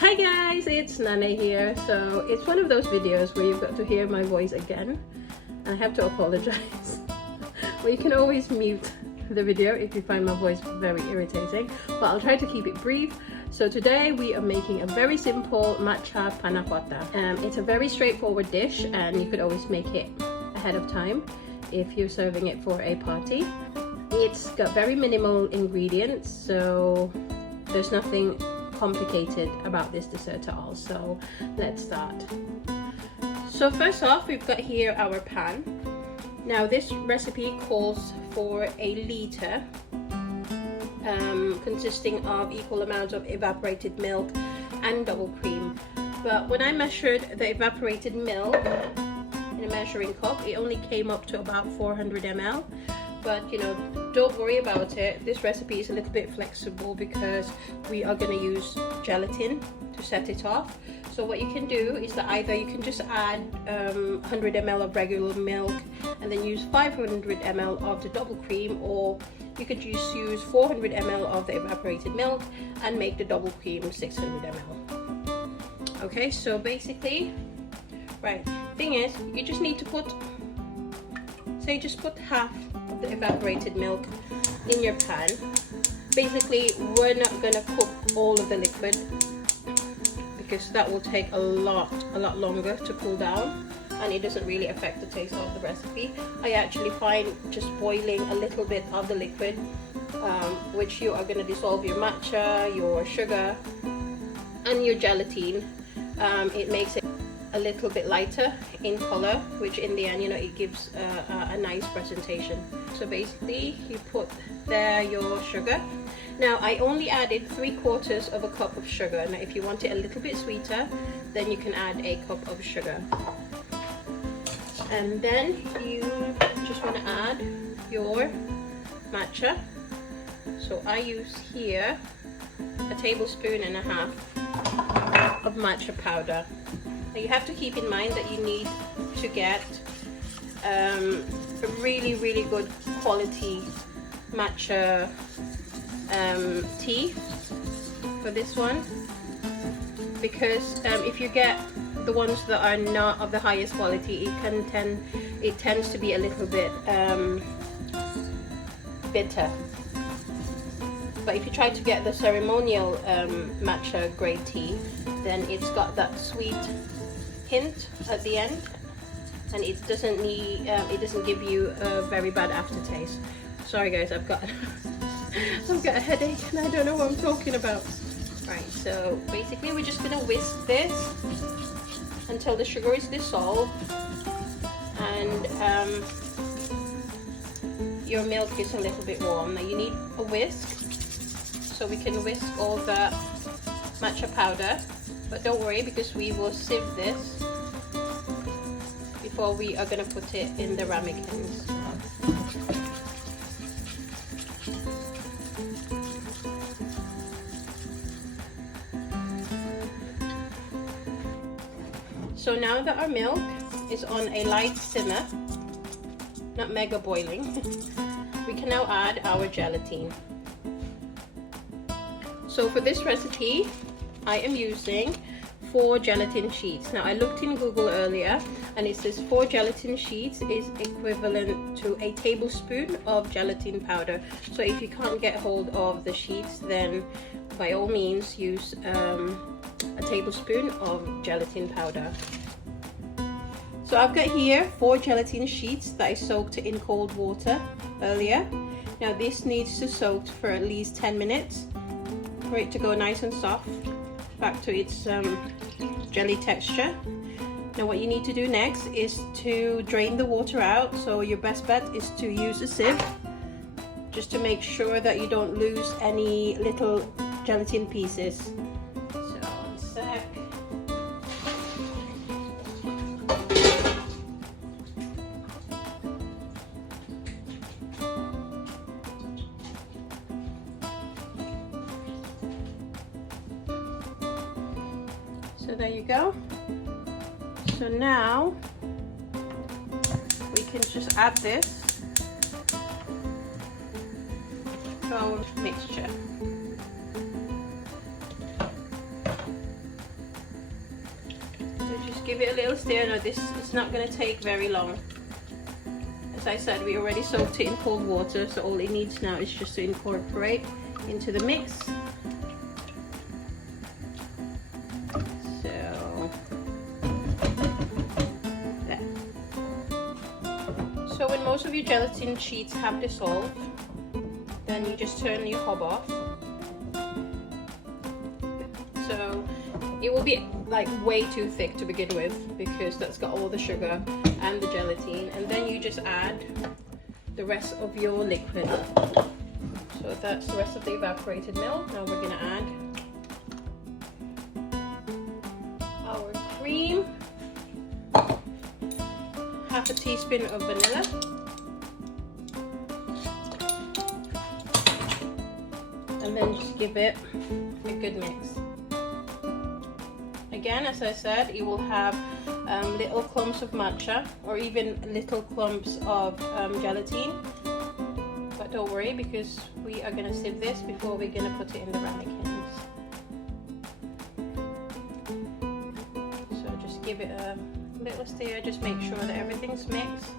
Hi guys, it's Nana here. So it's one of those videos where you've got to hear my voice again. I have to apologize. Well, you can always mute the video if you find my voice very irritating, but I'll try to keep it brief. So today we are making a very simple matcha panna cotta. It's a very straightforward dish and you could always make it ahead of time if you're serving it for a party. It's got very minimal ingredients, so there's nothing complicated about this dessert at all. So let's start. So first off, we've got here our pan. Now this recipe calls for a liter, consisting of equal amounts of evaporated milk and double cream. But when I measured the evaporated milk in a measuring cup, it only came up to about 400 ml. But you know, don't worry about it. This recipe is a little bit flexible because we are going to use gelatin to set it off. So what you can do is that either you can just add 100 ml of regular milk and then use 500 ml of the double cream, or you could just use 400 ml of the evaporated milk and make the double cream 600 ml. Okay, so basically, right, thing is, you just need to put, say just put half of the evaporated milk in your pan. Basically, we're not gonna cook all of the liquid because that will take a lot longer to cool down, and it doesn't really affect the taste of the recipe. I actually find just boiling a little bit of the liquid, which you are going to dissolve your matcha, your sugar and your gelatin, it makes it a little bit lighter in color, which in the end, you know, it gives a nice presentation. So basically you put there your sugar. Now I only added 3/4 of a cup of sugar. Now if you want it a little bit sweeter, then you can add a cup of sugar. And then you just want to add your matcha. So I use here a 1.5 tablespoons of matcha powder. Now you have to keep in mind that you need to get a really good quality matcha tea for this one, because if you get the ones that are not of the highest quality, it tends to be a little bit bitter. But if you try to get the ceremonial matcha grade tea, then it's got that sweet hint at the end, and it doesn't need it doesn't give you a very bad aftertaste. Sorry guys, I've got a headache and I don't know what I'm talking about. Right, so basically we're just gonna whisk this until the sugar is dissolved and your milk is a little bit warm. Now you need a whisk so we can whisk all the matcha powder, but don't worry because we will sieve this before we are going to put it in the ramekins. So now that our milk is on a light simmer, not mega boiling, we can now add our gelatin. So for this recipe, I am using 4 gelatin sheets. Now I looked in Google earlier and it says 4 gelatin sheets is equivalent to a tablespoon of gelatin powder. So if you can't get hold of the sheets, then by all means use a tablespoon of gelatin powder. So I've got here 4 gelatin sheets that I soaked in cold water earlier. Now this needs to soak for at least 10 minutes for it to go nice and soft back to its jelly texture. Now what you need to do next is to drain the water out. So your best bet is to use a sieve just to make sure that you don't lose any little gelatin pieces. So one sec. So there you go. So now we can just add this to our mixture. give it a little stir. Now this is not going to take very long. As I said, we already soaked it in cold water, so all it needs now is just to incorporate into the mix. So when most of your gelatin sheets have dissolved, then you just turn your hob off. So it will be like way too thick to begin with because that's got all the sugar and the gelatin, and then you just add the rest of your liquid. So that's the rest of the evaporated milk. Now we're going to add our cream, half a teaspoon of vanilla, and then just give it a good mix. Again, as I said, you will have little clumps of matcha or even little clumps of gelatin, but don't worry because we are going to sieve this before we're going to put it in the ramekins. So just give it a little stir, just make sure that everything's mixed,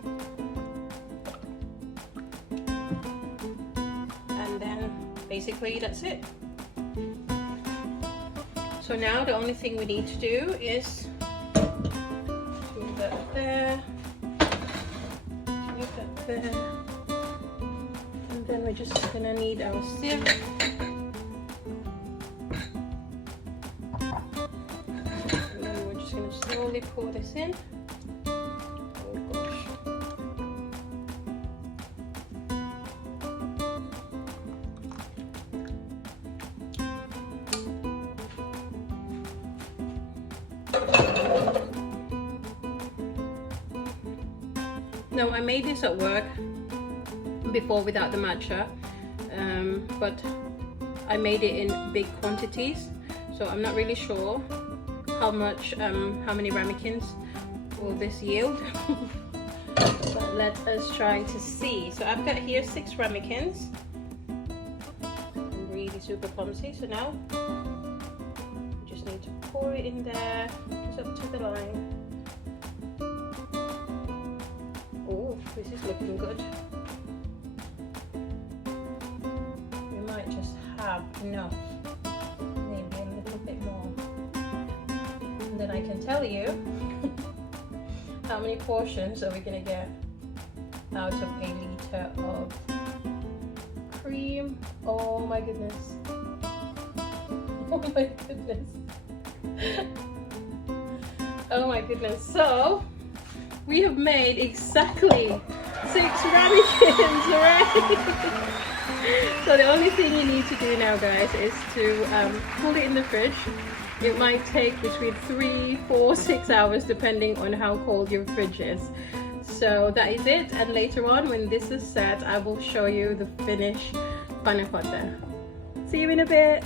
and then basically that's it. So now the only thing we need to do is move that there, move that there, and then we're just gonna need our sieve. And then we're just gonna slowly pour this in. Oh gosh. Now I made this at work before without the matcha, but I made it in big quantities, so I'm not really sure how many ramekins will this yield. But let us try to see. So I've got here 6 ramekins. I'm really super clumsy, so now you just need to pour it in there, just up to the line. Oh, this is looking good. We might just have enough, maybe a little bit more. And then I can tell you how many portions are we going to get out of a liter of cream. Oh my goodness. Oh my goodness. Oh my goodness. So we have made exactly 6 ramekins, right? So the only thing you need to do now, guys, is to put it in the fridge. It might take between 3, 4, 6 hours depending on how cold your fridge is. So that is it, and later on when this is set, I will show you the finished panna cotta. See you in a bit.